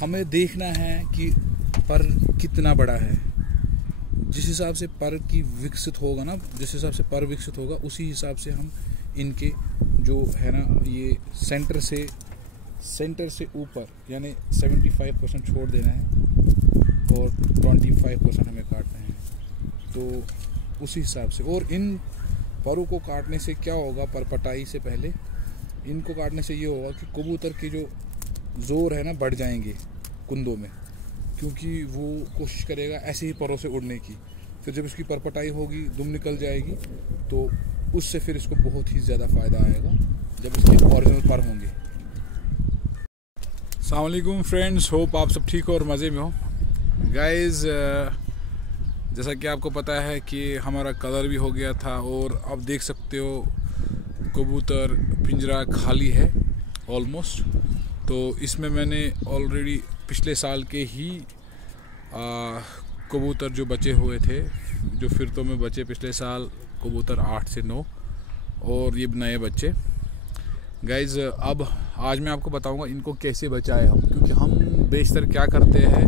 हमें देखना है कि पर कितना बड़ा है। जिस हिसाब से पर की विकसित होगा ना, जिस हिसाप से पर विकसित होगा उसी हिसाब से हम इनके जो है ना ये सेंटर से ऊपर यानी 75% छोड़ देना है और 25% हमें काटना है। तो उसी हिसाब से, और इन परों को काटने से क्या होगा, पर पटाई से पहले इनको काटने से ये होगा कि कबूतर के जो ज़ोर है ना बढ़ जाएंगे कुंदों में, क्योंकि वो कोशिश करेगा ऐसे ही परों से उड़ने की। फिर जब इसकी परपटाई होगी, दुम निकल जाएगी, तो उससे फिर इसको बहुत ही ज़्यादा फ़ायदा आएगा जब इसके ओरिजिनल पर होंगे। अस्सलाम वालेकुम फ्रेंड्स, होप आप सब ठीक हो और मज़े में हो। गाइज़, जैसा कि आपको पता है कि हमारा कलर भी हो गया था और अब देख सकते हो कबूतर पिंजरा खाली है ऑलमोस्ट। तो इसमें मैंने ऑलरेडी पिछले साल के ही कबूतर जो बचे हुए थे, जो फिरतों में बचे पिछले साल कबूतर 8 से 9 और ये नए बच्चे। गाइज़, अब आज मैं आपको बताऊंगा इनको कैसे बचाएं हम, क्योंकि हम बेशतर क्या करते हैं,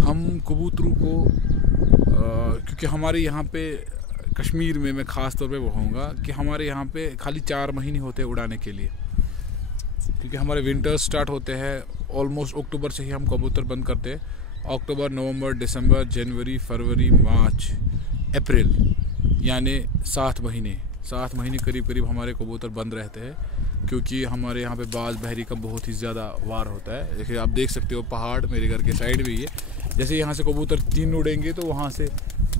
हम कबूतरों को क्योंकि हमारे यहाँ पे कश्मीर में मैं ख़ास तौर पे कहूँगा कि हमारे यहाँ पे खाली 4 महीने होते हैं उड़ाने के लिए, क्योंकि हमारे विंटर्स स्टार्ट होते हैं ऑलमोस्ट अक्टूबर से ही हम कबूतर बंद करते हैं। अक्टूबर, नवंबर, दिसंबर, जनवरी, फरवरी, मार्च, अप्रैल, यानी 7 महीने करीब हमारे कबूतर बंद रहते हैं, क्योंकि हमारे यहाँ पे बाज बहरी का बहुत ही ज़्यादा वार होता है। देखिए, आप देख सकते हो पहाड़ मेरे घर के साइड भी है। जैसे यहाँ से कबूतर 3 उड़ेंगे तो वहाँ से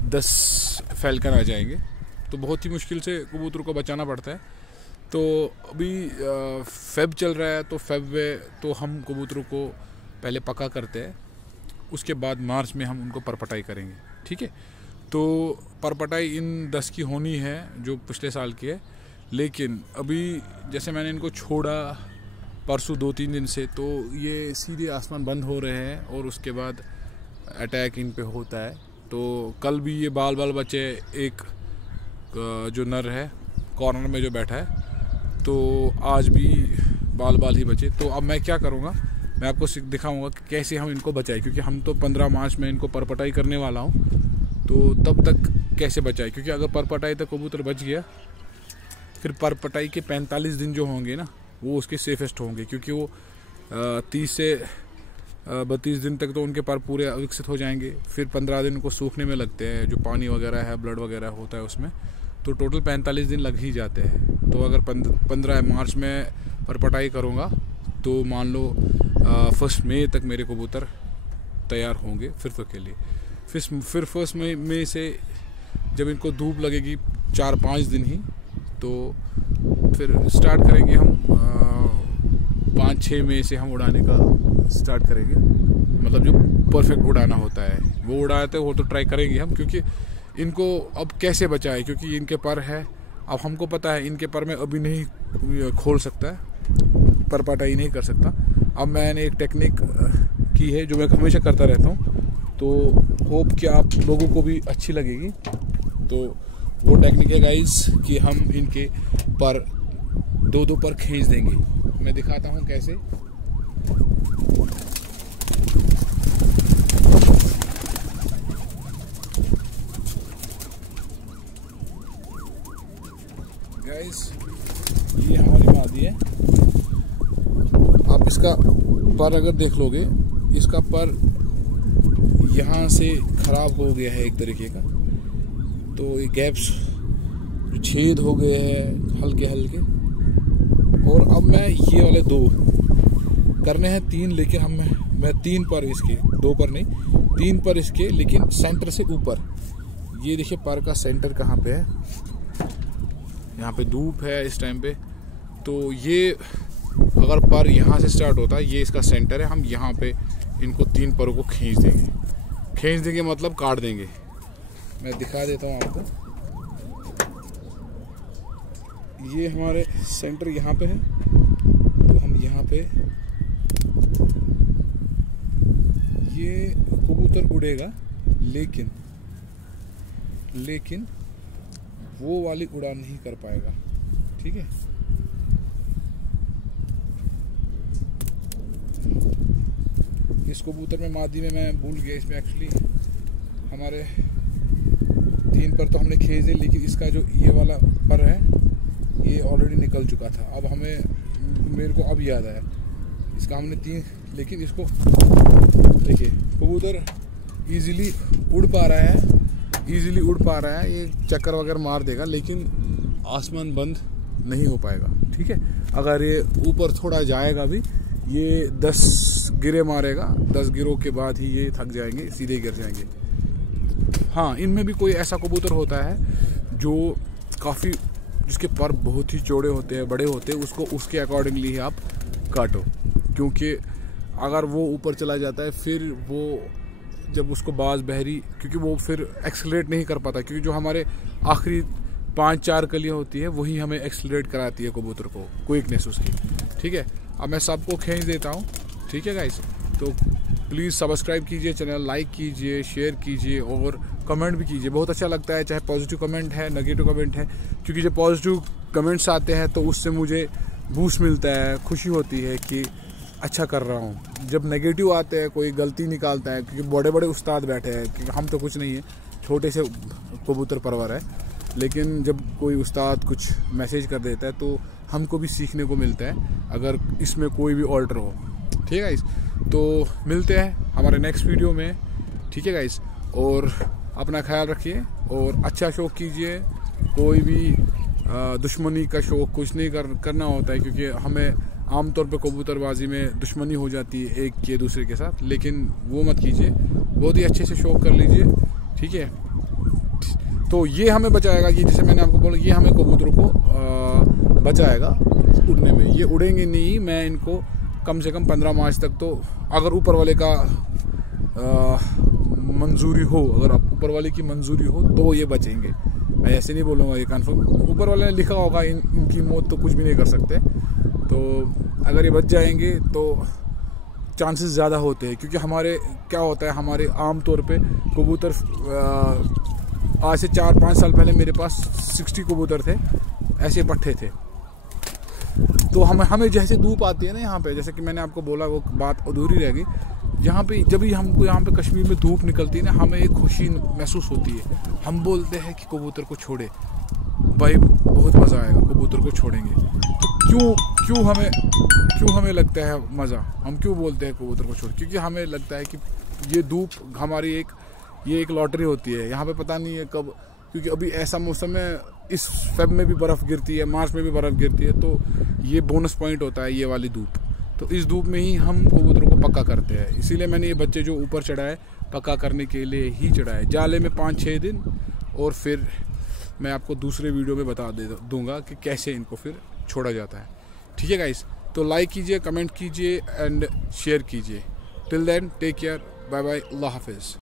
10 फैल्कन आ जाएंगे, तो बहुत ही मुश्किल से कबूतर को बचाना पड़ता है। तो अभी फेब चल रहा है, तो फेब में तो हम कबूतरों को पहले पका करते हैं, उसके बाद मार्च में हम उनको परपटाई करेंगे। ठीक है, तो परपटाई इन 10 की होनी है जो पिछले साल की है। लेकिन अभी जैसे मैंने इनको छोड़ा परसों 2-3 दिन से, तो ये सीधे आसमान बंद हो रहे हैं और उसके बाद अटैक इन पे होता है। तो कल भी ये बाल बचे, एक जो नर है कॉर्नर में जो बैठा है, तो आज भी बाल ही बचे। तो अब मैं क्या करूँगा, मैं आपको दिखाऊंगा कि कैसे हम इनको बचाएं, क्योंकि हम तो 15 मार्च में इनको परपटाई करने वाला हूँ, तो तब तक कैसे बचाएं। क्योंकि अगर परपटाई तक कबूतर बच गया, फिर परपटाई के 45 दिन जो होंगे ना, वो उसके सेफेस्ट होंगे, क्योंकि वो 30 से 32 दिन तक तो उनके पर पूरे विकसित हो जाएंगे। फिर 15 दिन उनको सूखने में लगते हैं, जो पानी वगैरह है, ब्लड वगैरह होता है उसमें, तो टोटल 45 दिन लग ही जाते हैं। तो अगर 15 मार्च में परपटाई करूँगा, तो मान लो 1 मई तक मेरे कबूतर तैयार होंगे फिरतों के लिए। फिर 1 मई से जब इनको धूप लगेगी 4-5 दिन ही, तो फिर स्टार्ट करेंगे हम 5-6 मई से हम उड़ाने का स्टार्ट करेंगे। मतलब जो परफेक्ट उड़ाना होता है वो उड़ाते वो तो ट्राई करेंगे हम, क्योंकि इनको अब कैसे बचाएं, क्योंकि इनके पर है। अब हमको पता है इनके पर में अभी नहीं खोल सकता है, परपटाई नहीं कर सकता। अब मैंने एक टेक्निक की है जो मैं हमेशा करता रहता हूँ, तो होप कि आप लोगों को भी अच्छी लगेगी। तो वो टेक्निक है गाइस कि हम इनके पर 2-2 पर खींच देंगे। मैं दिखाता हूँ कैसे। गाइस, ये हमारी मादी है। आप इसका पर अगर देख लोगे, इसका पर यहाँ से खराब हो गया है एक तरीके का, तो ये गैप्स छेद हो गए हैं हल्के। और अब मैं ये वाले 2 करने हैं 3, लेकिन हम मैं 3 पर इसके, 2 पर नहीं, 3 पर इसके, लेकिन सेंटर से ऊपर। ये देखिए पर का सेंटर कहाँ पे है, यहाँ पे धूप है इस टाइम पे, तो ये अगर पर यहाँ से स्टार्ट होता है, ये इसका सेंटर है, हम यहाँ पे इनको 3 परों को खींच देंगे मतलब काट देंगे। मैं दिखा देता हूँ आपको। ये हमारे सेंटर यहाँ पे है, तो हम यहाँ पे ये कबूतर उड़ेगा, लेकिन वो वाली उड़ान नहीं कर पाएगा। ठीक है, इस कबूतर में मादी में मैं भूल गया, इसमें एक्चुअली हमारे 3 पर तो हमने खींचे, लेकिन इसका जो ये वाला पर है ये ऑलरेडी निकल चुका था। अब मेरे को अब याद आया, इसका हमने 3, लेकिन इसको देखिए कबूतर इजीली उड़ पा रहा है, ये चक्कर वगैरह मार देगा, लेकिन आसमान बंद नहीं हो पाएगा। ठीक है, अगर ये ऊपर थोड़ा जाएगा भी, ये 10 गिरे मारेगा, 10 गिरों के बाद ही ये थक जाएंगे, सीधे गिर जाएंगे। हाँ, इनमें भी कोई ऐसा कबूतर होता है जो काफ़ी, जिसके पर बहुत ही चौड़े होते हैं, बड़े होते हैं, उसको उसके अकॉर्डिंगली ही आप काटो, क्योंकि अगर वो ऊपर चला जाता है फिर वो जब उसको बाज बहरी, क्योंकि वो फिर एक्सेलरेट नहीं कर पाता, क्योंकि जो हमारे आखिरी 5-4 कलियाँ होती है वही हमें एक्सेलरेट कराती है कबूतर को, क्विकनेस उसकी। ठीक है, अब मैं सबको खींच देता हूँ। ठीक है गाइस, तो प्लीज़ सब्सक्राइब कीजिए चैनल, लाइक कीजिए, शेयर कीजिए और कमेंट भी कीजिए। बहुत अच्छा लगता है, चाहे पॉजिटिव कमेंट है, नेगेटिव कमेंट है, क्योंकि जब पॉजिटिव कमेंट्स आते हैं तो उससे मुझे बूस्ट मिलता है, खुशी होती है कि अच्छा कर रहा हूँ। जब नेगेटिव आते हैं, कोई गलती निकालता है, क्योंकि बड़े बड़े उस्ताद बैठे हैं, क्योंकि हम तो कुछ नहीं है, छोटे से कबूतर परवर है, लेकिन जब कोई उस्ताद कुछ मैसेज कर देता है तो हमको भी सीखने को मिलता है, अगर इसमें कोई भी ऑल्टर हो। ठीक है गाइस, तो मिलते हैं हमारे नेक्स्ट वीडियो में। ठीक है गाइस, और अपना ख्याल रखिए और अच्छा शौक़ कीजिए। कोई भी दुश्मनी का शौक़ कुछ नहीं करना होता है, क्योंकि हमें आमतौर पे कबूतरबाजी में दुश्मनी हो जाती है एक के दूसरे के साथ, लेकिन वो मत कीजिए, बहुत ही अच्छे से शौक़ कर लीजिए। ठीक है, तो ये हमें बचाएगा कि जैसे मैंने आपको बोला, ये हमें कबूतरों को बचाएगा उड़ने में। ये उड़ेंगे नहीं, मैं इनको कम से कम 15 मार्च तक, तो अगर ऊपर वाले का मंजूरी हो, अगर ऊपर वाले की मंजूरी हो तो ये बचेंगे। मैं ऐसे नहीं बोलूँगा ये कंफर्म, ऊपर वाले ने लिखा होगा, इनकी मौत तो कुछ भी नहीं कर सकते। तो अगर ये बच जाएंगे तो चांसेस ज़्यादा होते हैं, क्योंकि हमारे क्या होता है, हमारे आम तौर पे कबूतर आज से 4-5 साल पहले मेरे पास 60 कबूतर थे, ऐसे पट्टे थे। तो हमें जैसे धूप आती है ना यहाँ पे, जैसे कि मैंने आपको बोला, वो बात अधूरी रह गई, यहाँ पे जब भी हमको यहाँ पे कश्मीर में धूप निकलती है ना, हमें एक खुशी महसूस होती है। हम बोलते हैं कि कबूतर को छोड़े भाई, बहुत मज़ा आएगा, कबूतर को छोड़ेंगे। तो क्यों हमें लगता है मज़ा, हम क्यों बोलते हैं कबूतर को छोड़, क्योंकि हमें लगता है कि ये धूप हमारी एक लॉटरी होती है। यहाँ पे पता नहीं है कब, क्योंकि अभी ऐसा मौसम है, इस फेब में भी बर्फ़ गिरती है, मार्च में भी बर्फ़ गिरती है, तो ये बोनस पॉइंट होता है ये वाली धूप। तो इस धूप में ही हम कबूतरों को पक्का करते हैं, इसीलिए मैंने ये बच्चे जो ऊपर चढ़ाए पक्का करने के लिए ही चढ़ाए, जाले में 5-6 दिन, और फिर मैं आपको दूसरे वीडियो में बता दूंगा कि कैसे इनको फिर छोड़ा जाता है। ठीक है गाइस, तो लाइक कीजिए, कमेंट कीजिए एंड शेयर कीजिए। Till then take care, bye bye, अल्लाह हाफिज़।